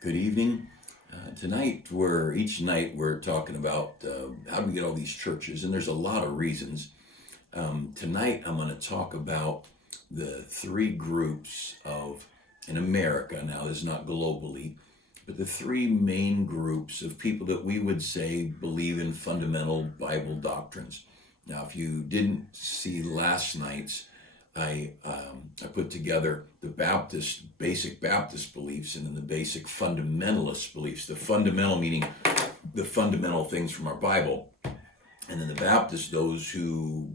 Good evening. Each night we're talking about how do we get all these churches, and there's a lot of reasons. Tonight I'm going to talk about the three groups in America. Now, this is not globally, but the three main groups of people that we would say believe in fundamental Bible doctrines. Now, if you didn't see last night's, I put together the basic Baptist beliefs, and then the basic fundamentalist beliefs. The fundamental meaning the fundamental things from our Bible, and then the Baptists, those who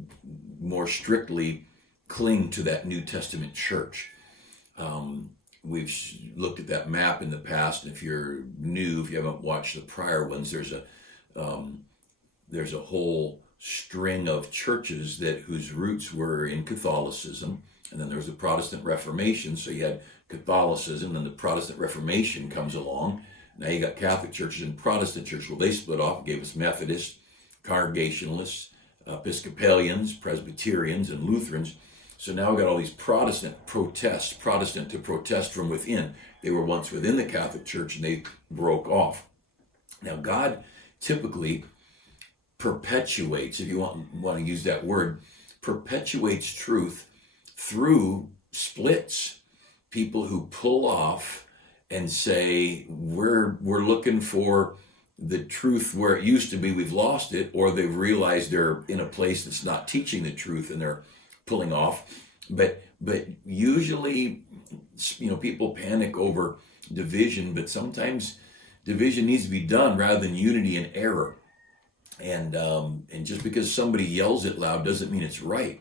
more strictly cling to that New Testament church. We've looked at that map in the past, and if you're new, if you haven't watched the prior ones, there's a whole string of churches whose roots were in Catholicism, and then there was the Protestant Reformation. So you had Catholicism, then the Protestant Reformation comes along. Now you got Catholic churches and Protestant churches. Well, they split off and gave us Methodists, Congregationalists, Episcopalians, Presbyterians, and Lutherans. So now we've got all these Protestant to protest from within. They were once within the Catholic Church and they broke off. Now, God typically perpetuates, if you want to use that word, perpetuates truth through splits. People who pull off and say, we're looking for the truth where it used to be, we've lost it, or they've realized they're in a place that's not teaching the truth and they're pulling off. But usually, people panic over division, but sometimes division needs to be done rather than unity and error. And just because somebody yells it loud doesn't mean it's right.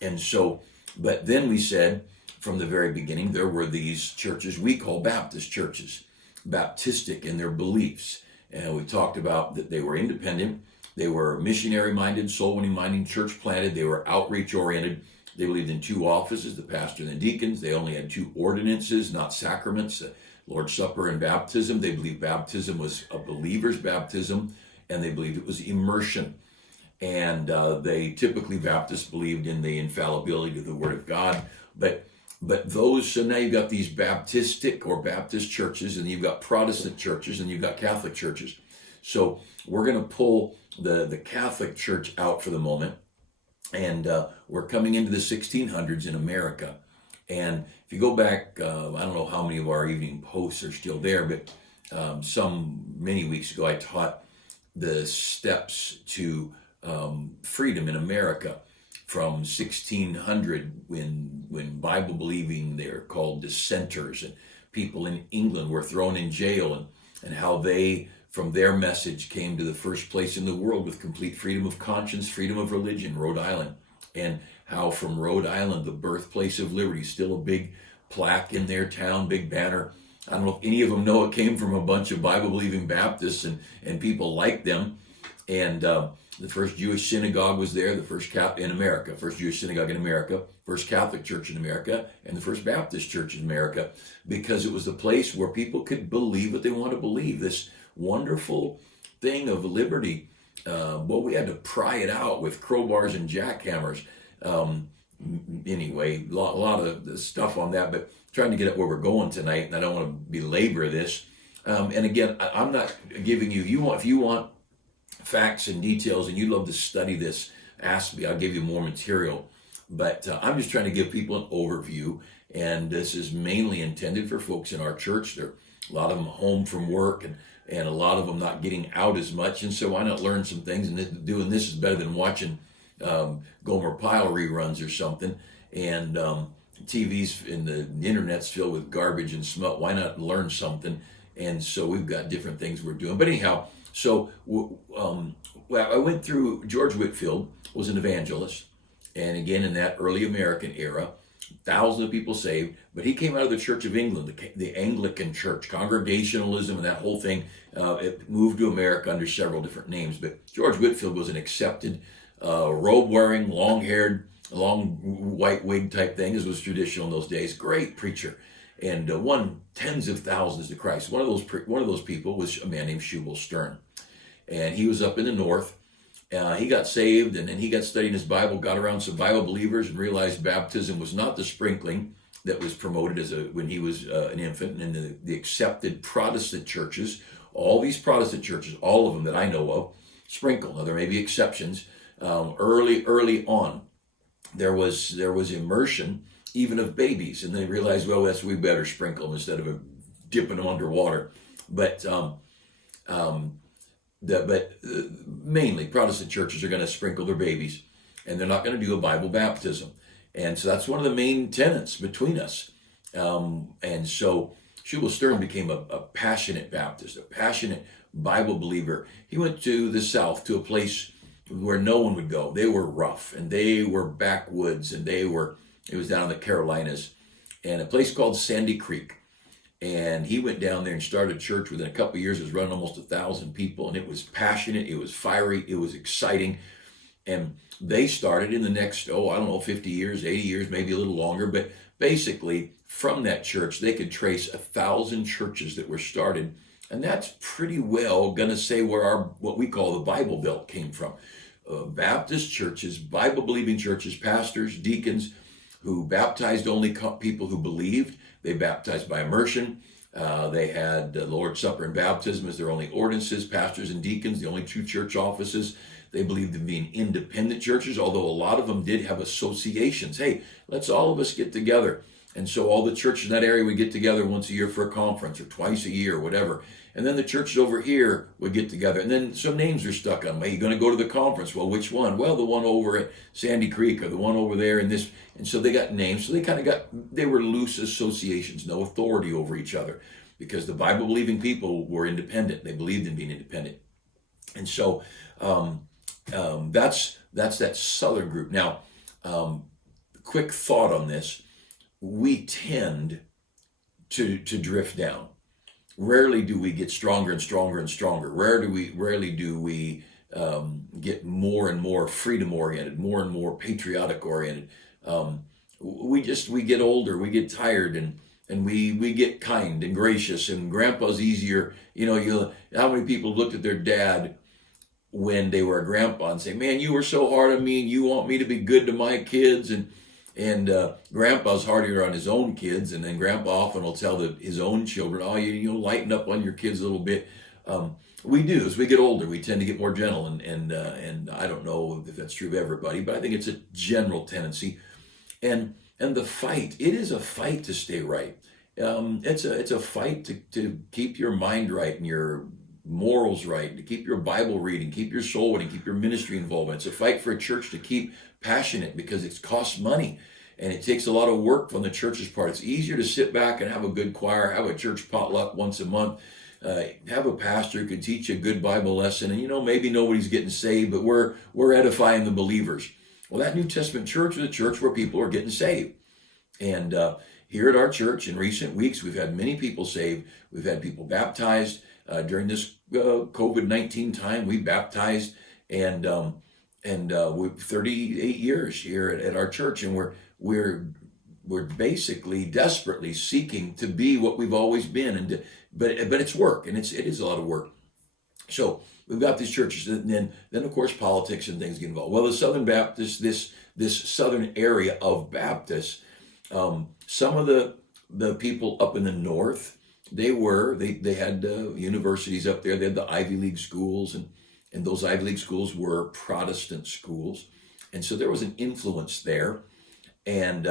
And so, but then we said from the very beginning, there were these churches we call Baptist churches, Baptistic in their beliefs. And we talked about that they were independent, they were missionary minded, soul winning minded, church planted, they were outreach oriented. They believed in two offices, the pastor and the deacons. They only had two ordinances, not sacraments, Lord's Supper and baptism. They believed baptism was a believer's baptism, and they believed it was immersion. And Baptists believed in the infallibility of the Word of God. So now you've got these Baptistic or Baptist churches, and you've got Protestant churches, and you've got Catholic churches. So we're going to pull the Catholic Church out for the moment, and we're coming into the 1600s in America. And if you go back, I don't know how many of our evening posts are still there, but many weeks ago I taught the steps to freedom in America from 1600, when Bible believing, they're called dissenters, and people in England were thrown in jail, and how they, from their message, came to the first place in the world with complete freedom of conscience, freedom of religion, Rhode Island. And how from Rhode Island, the birthplace of liberty, still a big plaque in their town, big banner. I don't know if any of them know it came from a bunch of Bible-believing Baptists and people like them. And the first Jewish synagogue was there, first Jewish synagogue in America, first Catholic church in America, and the first Baptist church in America, because it was the place where people could believe what they want to believe, this wonderful thing of liberty. We had to pry it out with crowbars and jackhammers. Anyway, a lot of the stuff on that, but trying to get at where we're going tonight, and I don't want to belabor this. And again, I'm not giving you, if you want facts and details and you love to study this, ask me, I'll give you more material. But I'm just trying to give people an overview, and this is mainly intended for folks in our church. There are a lot of them home from work, and a lot of them not getting out as much, and so why not learn some things? And doing this is better than watching Gomer Pyle reruns or something, and TV's and the internet's filled with garbage and smut. Why not learn something? And so we've got different things we're doing. But anyhow, so I went through, George Whitefield was an evangelist, and again in that early American era, thousands of people saved, but he came out of the Church of England, the Anglican Church, Congregationalism, and that whole thing. It moved to America under several different names, but George Whitefield was an accepted, robe-wearing, long-haired, long white wig type thing, as was traditional in those days. Great preacher, and won tens of thousands to Christ. One of those people was a man named Shubal Stern, and he was up in the north. He got saved, and then he got studying his Bible, got around some Bible believers, and realized baptism was not the sprinkling that was promoted when he was an infant, and the accepted Protestant churches, all these Protestant churches, all of them that I know of, sprinkle. Now there may be exceptions. Early on, there was immersion even of babies, and they realized, well, we better sprinkle them instead of dipping them underwater. But mainly Protestant churches are going to sprinkle their babies, and they're not going to do a Bible baptism. And so that's one of the main tenets between us. And so Shubal Stern became a passionate Baptist, a passionate Bible believer. He went to the South, to a place where no one would go. They were rough, and they were backwoods, and it was down in the Carolinas, and a place called Sandy Creek. And he went down there and started a church. Within a couple of years, it was running almost 1,000 people, and it was passionate, it was fiery, it was exciting. And they started in the next, 50 years, 80 years, maybe a little longer. But basically, from that church, they could trace 1,000 churches that were started. And that's pretty well going to say where what we call the Bible Belt came from. Baptist churches, Bible-believing churches, pastors, deacons, who baptized only people who believed. They baptized by immersion. They had the Lord's Supper and baptism as their only ordinances. Pastors and deacons, the only two church offices. They believed in being independent churches, although a lot of them did have associations. Hey, let's all of us get together. And so all the churches in that area would get together once a year for a conference, or twice a year, or whatever. And then the churches over here would get together. And then some names are stuck on them. Are you going to go to the conference? Well, which one? Well, the one over at Sandy Creek, or the one over there in this. And so they got names. So they were loose associations, no authority over each other, because the Bible-believing people were independent. They believed in being independent. And so that's that southern group. Now, quick thought on this. We tend to drift down. Rarely do we get stronger and stronger and stronger. Rarely do we get more and more freedom oriented, more and more patriotic oriented. We get older, we get tired, and we get kind and gracious. And Grandpa's easier. How many people looked at their dad when they were a grandpa and say, "Man, you were so hard on me, and you want me to be good to my kids." And Grandpa's harder on his own kids, and then Grandpa often will tell his own children, "Oh, you lighten up on your kids a little bit." We do. As we get older, we tend to get more gentle, and I don't know if that's true of everybody, but I think it's a general tendency. And the fight, it is a fight to stay right. It's a fight to keep your mind right and your morals right, to keep your Bible reading, keep your soul winning, keep your ministry involvement. It's a fight for a church to keep passionate, because it costs money and it takes a lot of work from the church's part. It's easier to sit back and have a good choir, have a church potluck once a month, have a pastor who can teach you a good Bible lesson, and maybe nobody's getting saved, but we're edifying the believers. Well, that New Testament church is a church where people are getting saved. And here at our church, in recent weeks, we've had many people saved. We've had people baptized. During this COVID-19 time, we baptized, and we're 38 years here at our church, and we're basically desperately seeking to be what we've always been, but it's work, and it is a lot of work. So we've got these churches, and then of course politics and things get involved. Well, the Southern Baptists, this southern area of Baptists, some of the people up in the north, they had universities up there. They had the Ivy League schools, and those Ivy League schools were Protestant schools. And so there was an influence there. And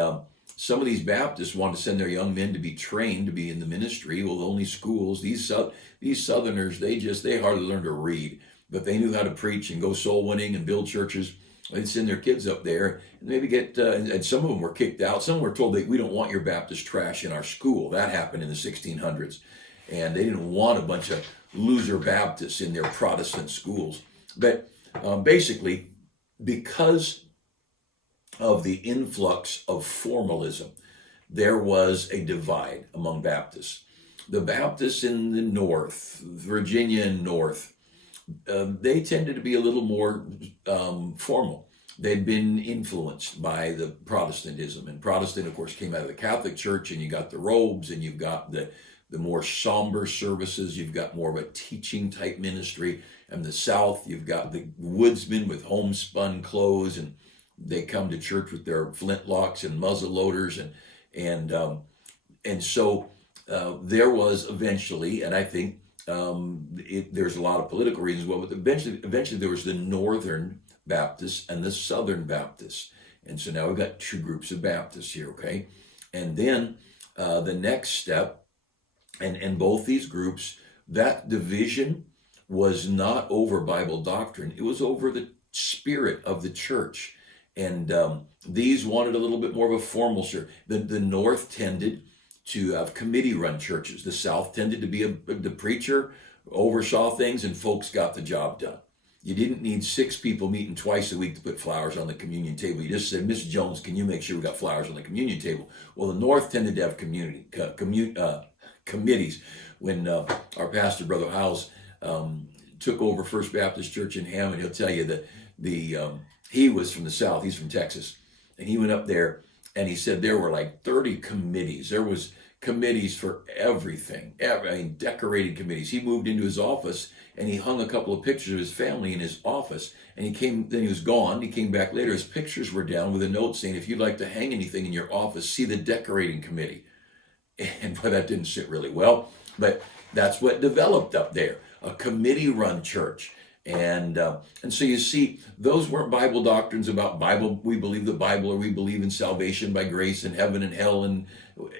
some of these Baptists wanted to send their young men to be trained to be in the ministry. Well, the only schools, these Southerners, they hardly learned to read, but they knew how to preach and go soul winning and build churches. They'd send their kids up there and maybe get, and some of them were kicked out. Some were told that we don't want your Baptist trash in our school. That happened in the 1600s. And they didn't want a bunch of loser Baptists in their Protestant schools. But basically, because of the influx of formalism, there was a divide among Baptists. The Baptists in the North, Virginia and North, they tended to be a little more formal. They'd been influenced by the Protestantism. And Protestant, of course, came out of the Catholic Church, and you got the robes, and you've got the more somber services. You've got more of a teaching type ministry. And the South, you've got the woodsmen with homespun clothes, and they come to church with their flintlocks and muzzle loaders, And so there was eventually, and I think there's a lot of political reasons. Well, but eventually there was the Northern Baptists and the Southern Baptists, and so now we've got two groups of Baptists here. Okay, and then the next step, and both these groups, that division was not over Bible doctrine; it was over the spirit of the church. And these wanted a little bit more of a formal church. The North tended to have committee-run churches. The South tended to be the preacher oversaw things and folks got the job done. You didn't need 6 people meeting twice a week to put flowers on the communion table. You just said, Miss Jones, can you make sure we got flowers on the communion table? Well, the North tended to have committees. When our pastor, Brother Howes, took over First Baptist Church in Hammond, he'll tell you that he was from the South. He's from Texas. And he went up there and he said there were like 30 committees. There was committees for everything. Decorated committees. He moved into his office and he hung a couple of pictures of his family in his office. And then he was gone. He came back later. His pictures were down with a note saying, if you'd like to hang anything in your office, see the decorating committee. And boy, that didn't sit really well. But that's what developed up there. A committee-run church. And so you see, those weren't Bible doctrines about Bible. We believe the Bible, or we believe in salvation by grace and heaven and hell. And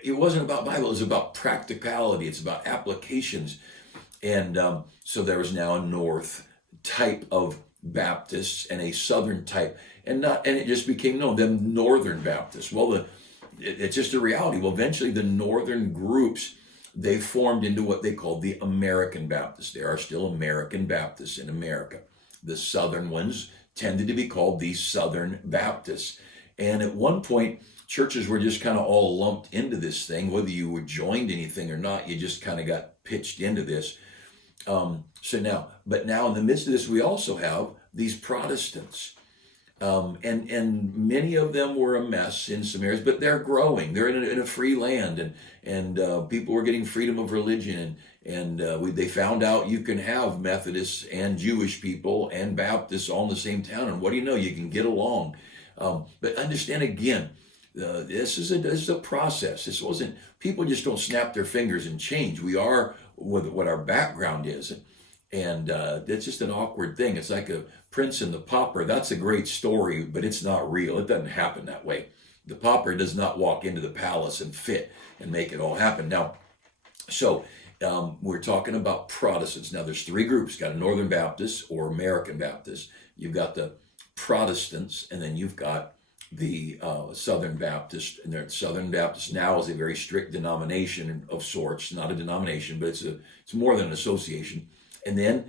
it wasn't about Bible. It was about practicality. It's about applications. And so there was now a North type of Baptists and a Southern type, and it just became known them Northern Baptists. Well, it's just a reality. Well, eventually the Northern groups, they formed into what they called the American Baptists. There are still American Baptists in America. The Southern ones tended to be called the Southern Baptists. And at one point, churches were just kind of all lumped into this thing. Whether you were joined anything or not, you just kind of got pitched into this. But now in the midst of this, we also have these Protestants. And many of them were a mess in some areas, but they're growing. They're in a free land, and people were getting freedom of religion, and they found out you can have Methodists and Jewish people and Baptists all in the same town, and what do you know? You can get along. But understand again, this is a process. This wasn't, people just don't snap their fingers and change. We are what our background is. And it's just an awkward thing. It's like a Prince and the Pauper. That's a great story, but it's not real. It doesn't happen that way. The pauper does not walk into the palace and fit and make it all happen. Now, so we're talking about Protestants. Now, there's 3 groups. You've got a Northern Baptist or American Baptist. You've got the Protestants, and then you've got the Southern Baptist. And the Southern Baptist now is a very strict denomination of sorts. Not a denomination, but it's more than an association. And then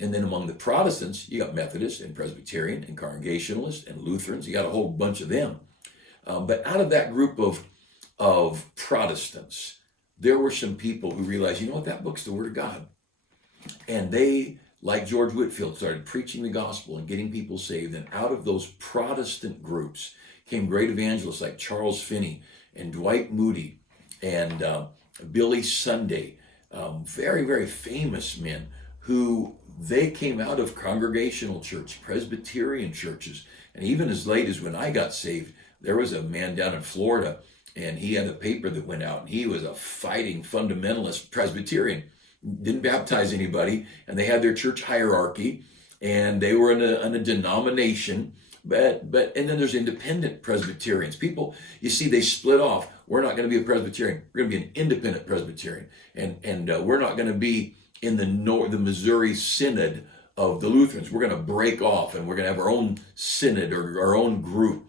among the Protestants, you got Methodists and Presbyterian and Congregationalists and Lutherans. You got a whole bunch of them. But out of that group of Protestants, there were some people who realized, you know what, that book's the Word of God. And they, like George Whitefield, started preaching the gospel and getting people saved. And out of those Protestant groups came great evangelists like Charles Finney and Dwight Moody and Billy Sunday. Very, very famous men who they came out of Congregational church, Presbyterian churches. And even as late as when I got saved, there was a man down in Florida, and he had a paper that went out, and he was a fighting fundamentalist Presbyterian. Didn't baptize anybody, and they had their church hierarchy, and they were in a denomination. But and then there's independent Presbyterians. People, you see, they split off. We're not going to be a Presbyterian. We're going to be an independent Presbyterian, and we're not going to be in the Missouri Synod of the Lutherans. We're going to break off, and we're going to have our own synod or our own group.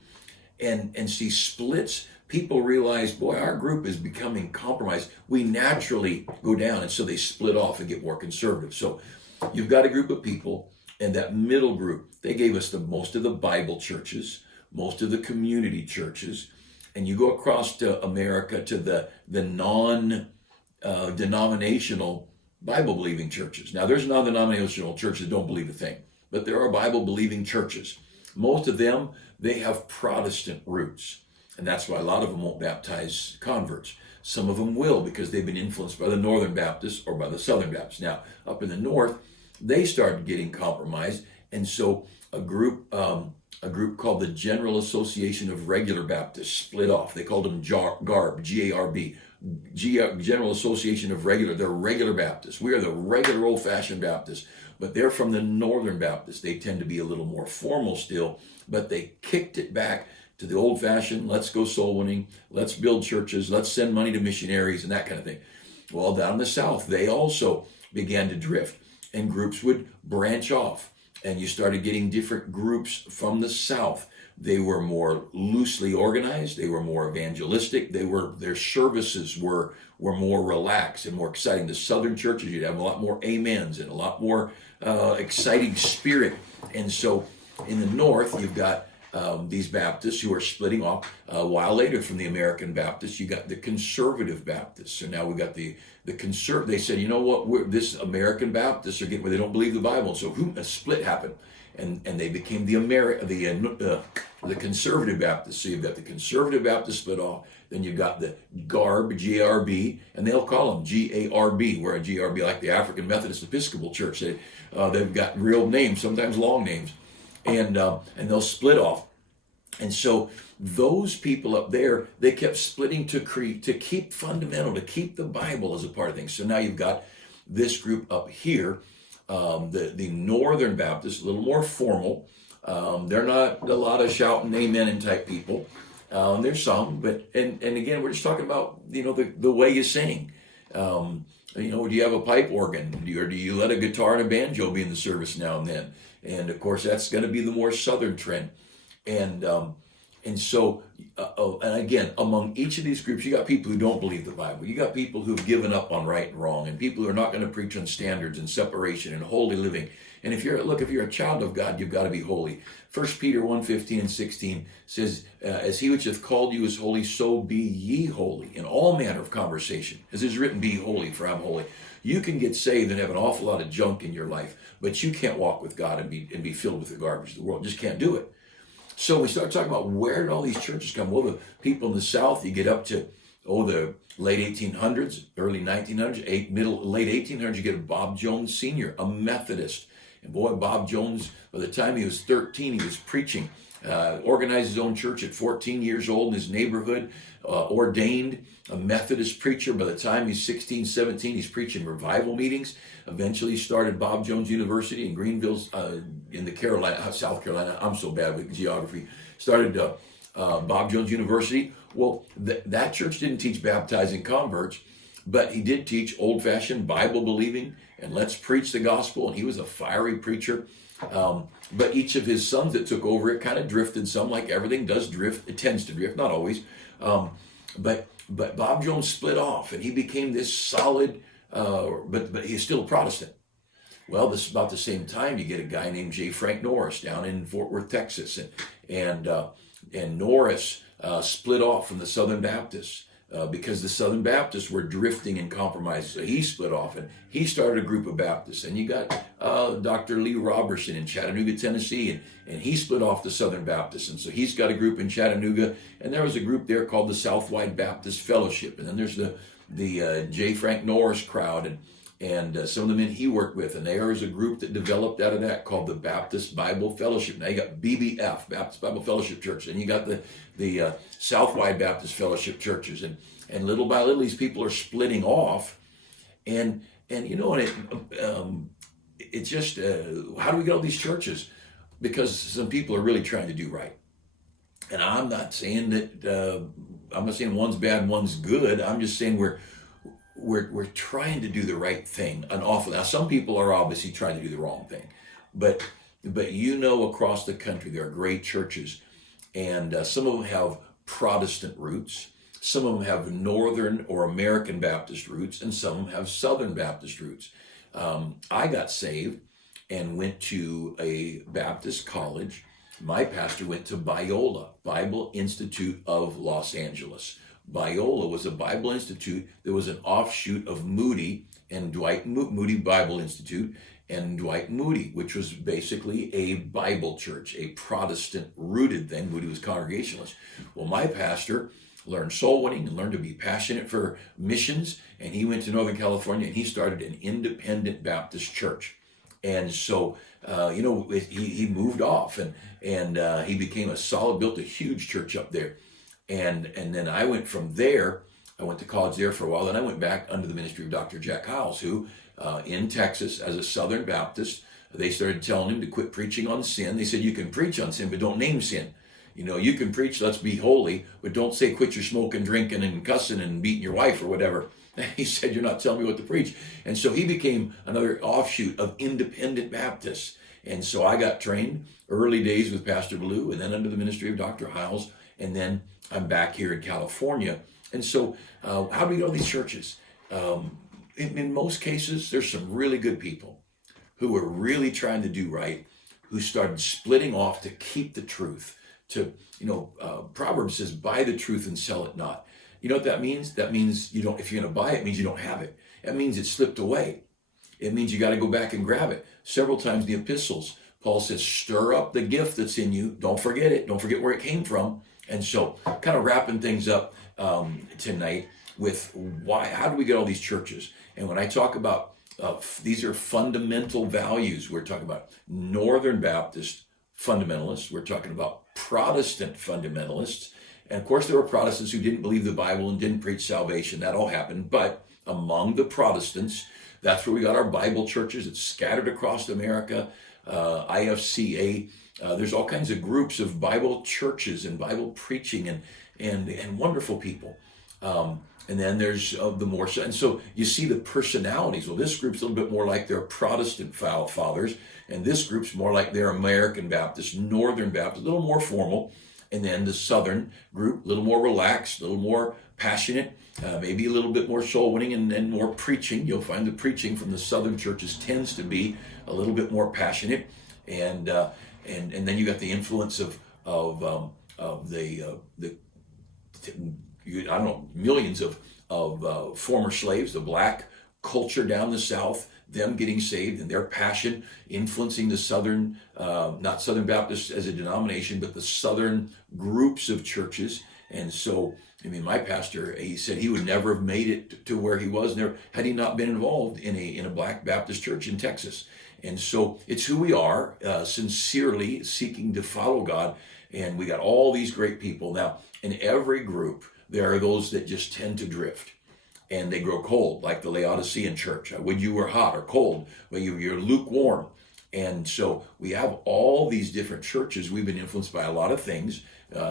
And see, splits. People realize, boy, our group is becoming compromised. We naturally go down, and so they split off and get more conservative. So you've got a group of people, and that middle group, they gave us most of the Bible churches, most of the community churches, and you go across to America to the non-denominational Bible-believing churches. Now, there's non-denominational churches that don't believe a thing, but there are Bible-believing churches. Most of them, they have Protestant roots, and that's why a lot of them won't baptize converts. Some of them will, because they've been influenced by the Northern Baptists or by the Southern Baptists. Now, up in the North, they started getting compromised, and so a group called the General Association of Regular Baptists split off. They called them GARB, G-A-R-B, General Association of Regular. They're regular Baptists. We are the regular old-fashioned Baptists, but they're from the Northern Baptists. They tend to be a little more formal still, but they kicked it back to the old-fashioned, let's go soul winning, let's build churches, let's send money to missionaries and that kind of thing. Well, down in the South, they also began to drift, and groups would branch off, and you started getting different groups from the South. They were more loosely organized, they were more evangelistic, their services were more relaxed and more exciting. The Southern churches, you'd have a lot more amens and a lot more exciting spirit. And so in the North, you've got these Baptists who are splitting off. A while later, from the American Baptists, you got the conservative Baptists. So now we got the conservative. They said, you know what? This American Baptists are getting where they don't believe the Bible. So a split happened, and they became the conservative Baptists. So you've got the conservative Baptists split off. Then you've got the GARB, G-A-R-B, and they'll call them G-A-R-B, where a G-A-R-B, like the African Methodist Episcopal Church, they've got real names, sometimes long names. And they'll split off. And so those people up there, they kept splitting to keep fundamental, to keep the Bible as a part of things. So now you've got this group up here, the Northern Baptists, a little more formal. They're not a lot of shouting amen and type people. There's some, but and again, we're just talking about, the way you sing. Do you have a pipe organ? Or do you let a guitar and a banjo be in the service now and then? And of course, that's going to be the more Southern trend. And so, and again, among each of these groups, you got people who don't believe the Bible. You got people who've given up on right and wrong, and people who are not going to preach on standards and separation and holy living. And if you're a child of God, you've got to be holy. 1 Peter 1:15 and 16 says, as he which hath called you is holy, so be ye holy in all manner of conversation. As it is written, be holy, for I'm holy. You can get saved and have an awful lot of junk in your life, but you can't walk with God and be filled with the garbage of the world. Just can't do it. So we start talking about, where did all these churches come? Well, the people in the South, you get up to, the late 1800s, early 1900s, late 1800s, you get a Bob Jones Sr., a Methodist. And boy, Bob Jones, by the time he was 13, he was preaching. Organized his own church at 14 years old in his neighborhood, ordained a Methodist preacher. By the time he's 16, 17, he's preaching revival meetings. Eventually he started Bob Jones University in Greenville, in the South Carolina. I'm so bad with geography. Started Bob Jones University. Well, that church didn't teach baptizing converts, but he did teach old-fashioned Bible believing and let's preach the gospel. And he was a fiery preacher. But each of his sons that took over it kind of drifted some, like everything does drift. It tends to drift, not always. But Bob Jones split off, and he became this solid, but he's still a Protestant. Well, this is about the same time you get a guy named J. Frank Norris down in Fort Worth, Texas, and Norris split off from the Southern Baptists. Because the Southern Baptists were drifting and compromising. So he split off, and he started a group of Baptists. And you got Dr. Lee Robertson in Chattanooga, Tennessee, and he split off the Southern Baptists. And so he's got a group in Chattanooga, and there was a group there called the Southwide Baptist Fellowship. And then there's the J. Frank Norris crowd, and some of the men he worked with. And there is a group that developed out of that called the Baptist Bible Fellowship. Now you got BBF, Baptist Bible Fellowship Church, and you got the Southwide Baptist Fellowship churches, and little by little these people are splitting off, and it's just how do we get all these churches? Because some people are really trying to do right, and I'm not saying that I'm not saying one's bad and one's good. I'm just saying we're trying to do the right thing an awful. Now some people are obviously trying to do the wrong thing, but across the country there are great churches. And some of them have Protestant roots, some of them have Northern or American Baptist roots, and some of them have Southern Baptist roots. I got saved and went to a Baptist college. My pastor went to Biola, Bible Institute of Los Angeles. Biola was a Bible institute that was an offshoot of Moody and Dwight Moody Bible Institute, and Dwight Moody, which was basically a Bible church, a Protestant-rooted thing. Moody was Congregationalist. Well, my pastor learned soul winning and learned to be passionate for missions, and he went to Northern California, and he started an independent Baptist church. And so, he moved off, and he became built a huge church up there. And then I went from there. I went to college there for a while. Then I went back under the ministry of Dr. Jack Hiles, who in Texas, as a Southern Baptist, they started telling him to quit preaching on sin. They said, you can preach on sin, but don't name sin. You can preach, let's be holy, but don't say quit your smoking, drinking, and cussing and beating your wife or whatever. He said, you're not telling me what to preach. And so he became another offshoot of independent Baptists. And so I got trained early days with Pastor Blue, and then under the ministry of Dr. Hiles, and then I'm back here in California. And so how do we go to these churches? In most cases, there's some really good people who are really trying to do right, who started splitting off to keep the truth. Proverbs says, buy the truth and sell it not. You know what that means? That means you don't, if you're going to buy it, it means you don't have it. That means it slipped away. It means you got to go back and grab it. Several times in the epistles, Paul says, stir up the gift that's in you. Don't forget it. Don't forget where it came from. And so kind of wrapping things up tonight with how do we get all these churches? And when I talk about these are fundamental values, we're talking about Northern Baptist fundamentalists. We're talking about Protestant fundamentalists. And of course, there were Protestants who didn't believe the Bible and didn't preach salvation. That all happened. But among the Protestants, that's where we got our Bible churches. It's scattered across America, IFCA. There's all kinds of groups of Bible churches and Bible preaching and wonderful people. And then there's the more so. And so you see the personalities. Well, this group's a little bit more like their Protestant fathers. And this group's more like their American Baptist, Northern Baptist, a little more formal. And then the Southern group, a little more relaxed, a little more passionate, maybe a little bit more soul winning and more preaching. You'll find the preaching from the Southern churches tends to be a little bit more passionate. And then you got the influence of millions of former slaves, the black culture down the South, them getting saved and their passion influencing the Southern, not Southern Baptists as a denomination, but the Southern groups of churches. And so, my pastor, he said he would never have made it to where he was had he not been involved in a black Baptist church in Texas. And so it's who we are, sincerely seeking to follow God. And we got all these great people. Now, in every group, there are those that just tend to drift. And they grow cold, like the Laodicean church. When you were hot or cold, when you're lukewarm. And so we have all these different churches. We've been influenced by a lot of things.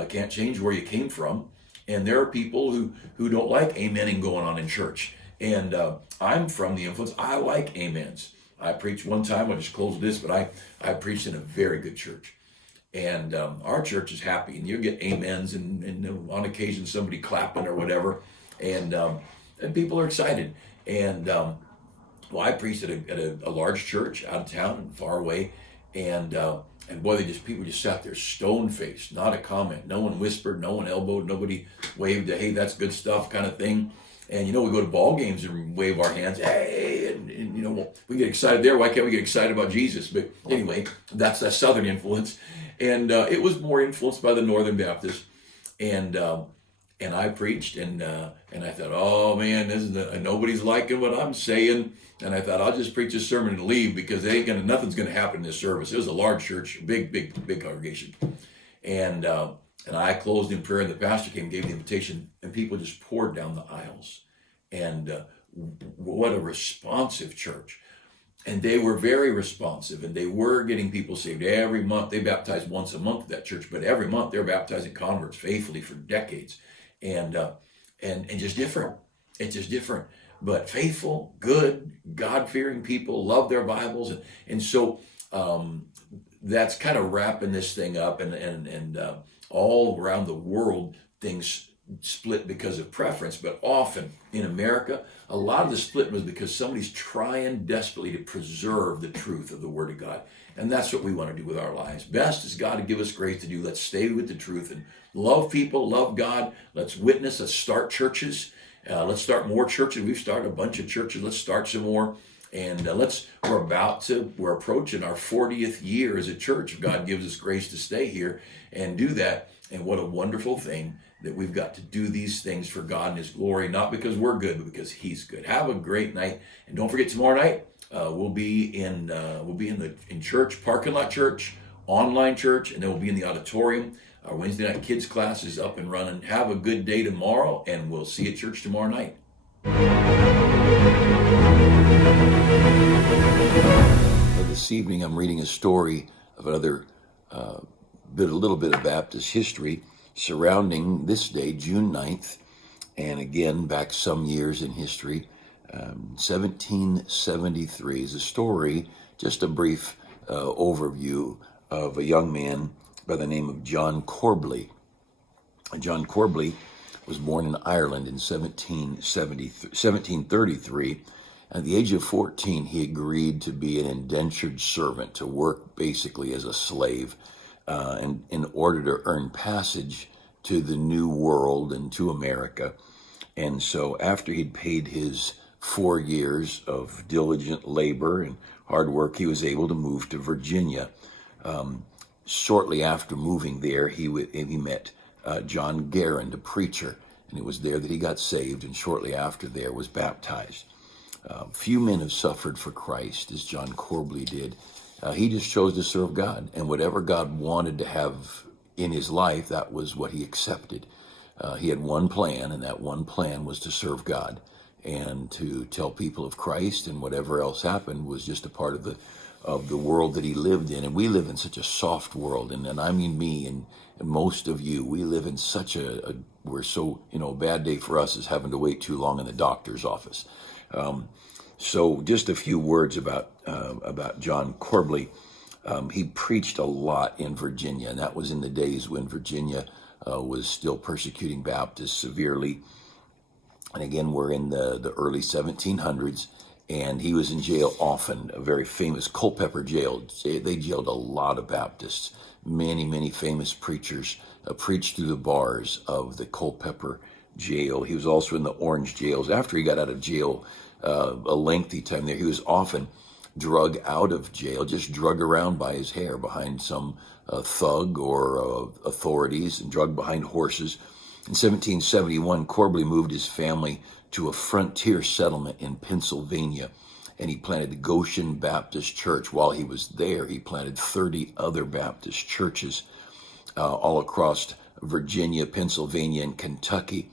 Can't change where you came from. And there are people who don't like amening going on in church. And I'm from the influence. I like amens. I preached one time, I'll just close with this, but I preached in a very good church. And our church is happy. And you'll get amens and on occasion somebody clapping or whatever. And people are excited. And I preached at a large church out of town and far away. And boy, people just sat there stone-faced, not a comment. No one whispered, no one elbowed, nobody waved a, hey, that's good stuff kind of thing. And, we go to ball games and wave our hands, hey, and we get excited there. Why can't we get excited about Jesus? But anyway, that's that Southern influence. And it was more influenced by the Northern Baptists. And I preached, and I thought, oh man, nobody's liking what I'm saying. And I thought, I'll just preach a sermon and leave because nothing's gonna happen in this service. It was a large church, big congregation, and I closed in prayer, and the pastor came, gave the invitation, and people just poured down the aisles, and what a responsive church. And they were very responsive, and they were getting people saved every month. They baptized once a month at that church, but every month they're baptizing converts faithfully for decades. And just different. It's just different, but faithful, good, God-fearing people, love their Bibles, and so that's kind of wrapping this thing up. And all around the world, things split because of preference, but often in America, a lot of the split was because somebody's trying desperately to preserve the truth of the Word of God. And that's what we want to do with our lives. Best is God to give us grace to do. Let's stay with the truth and love people, love God. Let's witness. Let's start churches. Let's start more churches. We've started a bunch of churches. Let's start some more. And we're approaching our 40th year as a church. God gives us grace to stay here and do that. And what a wonderful thing that we've got to do these things for God and His glory, not because we're good, but because He's good. Have a great night. And don't forget tomorrow night, we'll be in church, parking lot church, online church, and then we'll be in the auditorium. Our Wednesday night kids class is up and running. Have a good day tomorrow, and we'll see you at church tomorrow night. This evening, I'm reading a story of another a little bit of Baptist history surrounding this day, June 9th, and again, back some years in history. 1773 is a story, just a brief overview of a young man by the name of John Corbley. John Corbley was born in Ireland in 1733. At the age of 14, he agreed to be an indentured servant, to work basically as a slave, and in order to earn passage to the New World and to America. And so after he'd paid his 4 years of diligent labor and hard work, he was able to move to Virginia. Shortly after moving there, he met John Goddard, a preacher, and it was there that he got saved, and shortly after there was baptized. Few men have suffered for Christ as John Corbley did. He just chose to serve God, and whatever God wanted to have in his life, that was what he accepted. He had one plan, and that one plan was to serve God and to tell people of Christ, and whatever else happened was just a part of the world that he lived in. And we live in such a soft world, and I mean me and most of you, we live in such a bad day for us is having to wait too long in the doctor's office. So just a few words about John Corbley. He preached a lot in Virginia, and that was in the days when Virginia was still persecuting Baptists severely. And again, we're in the early 1700s, and he was in jail often, a very famous Culpeper jail. They jailed a lot of Baptists. Many, many famous preachers preached through the bars of the Culpeper jail. He was also in the Orange jails. After he got out of jail, a lengthy time there, he was often drug out of jail, just drug around by his hair behind some thug or authorities, and drug behind horses. In 1771, Corbley moved his family to a frontier settlement in Pennsylvania, and he planted the Goshen Baptist Church. While he was there, he planted 30 other Baptist churches all across Virginia, Pennsylvania, and Kentucky.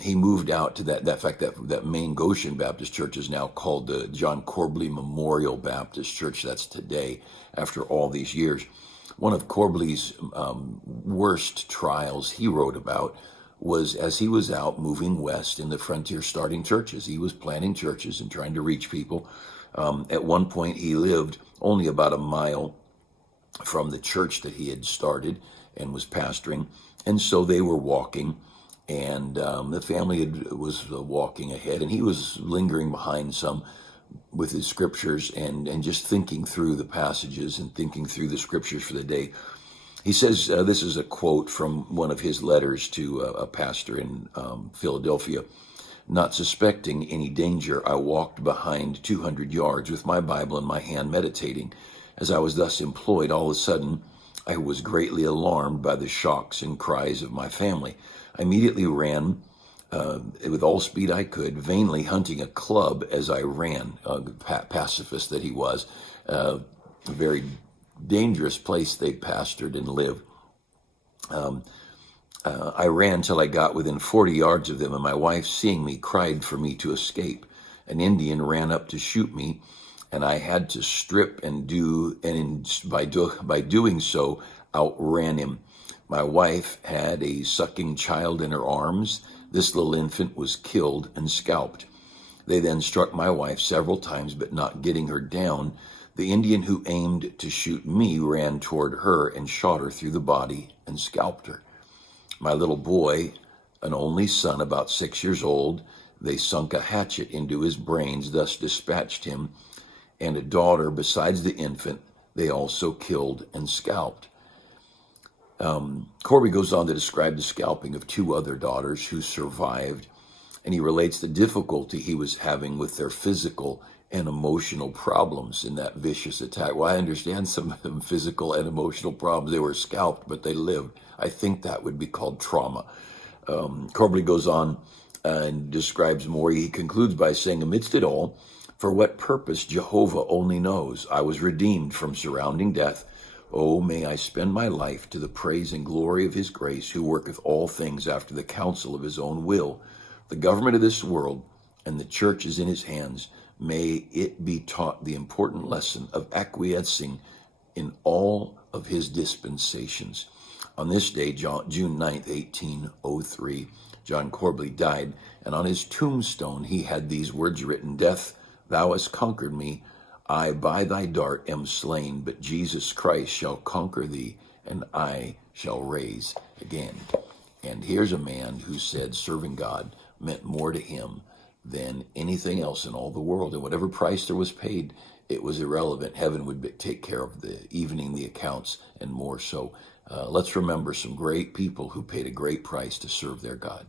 He moved out to that main Goshen Baptist Church is now called the John Corbley Memorial Baptist Church. That's today, after all these years. One of Corbley's worst trials he wrote about was as he was out moving west in the frontier, starting churches. He was planting churches and trying to reach people. At one point, he lived only about a mile from the church that he had started and was pastoring, and so they were walking, and the family was walking ahead, and he was lingering behind some with his scriptures and just thinking through the passages and thinking through the scriptures for the day. He says, this is a quote from one of his letters to a pastor in Philadelphia. "Not suspecting any danger, I walked behind 200 yards with my Bible in my hand, meditating. As I was thus employed, all of a sudden, I was greatly alarmed by the shocks and cries of my family. I immediately ran with all speed I could, vainly hunting a club as I ran," pacifist that he was. A very dangerous place they pastored and lived. "I ran till I got within 40 yards of them, and my wife, seeing me, cried for me to escape. An Indian ran up to shoot me, and I had to strip by doing so, outran him. My wife had a sucking child in her arms. This little infant was killed and scalped. They then struck my wife several times, but not getting her down, the Indian who aimed to shoot me ran toward her and shot her through the body and scalped her. My little boy, an only son about 6 years old, they sunk a hatchet into his brains, thus dispatched him, and a daughter besides the infant they also killed and scalped." Corbley goes on to describe the scalping of 2 other daughters who survived, and he relates the difficulty he was having with their physical and emotional problems in that vicious attack. Well, I understand some of them physical and emotional problems. They were scalped, but they lived. I think that would be called trauma. Corbley goes on and describes more. He concludes by saying, "Amidst it all, For what purpose Jehovah only knows. I was redeemed from surrounding death. Oh, may I spend my life to the praise and glory of his grace, who worketh all things after the counsel of his own will. The government of this world and the church is in his hands. May it be taught the important lesson of acquiescing in all of his dispensations. On this day, June 9th, 1803, John Corbley died, and on his tombstone he had these words written: Death, thou hast conquered me. I by thy dart am slain, but Jesus Christ shall conquer thee, and I shall raise again. And here's a man who said serving God meant more to him than anything else in all the world. And whatever price there was paid, it was irrelevant. Heaven would take care of the evening, the accounts, and more. So let's remember some great people who paid a great price to serve their God.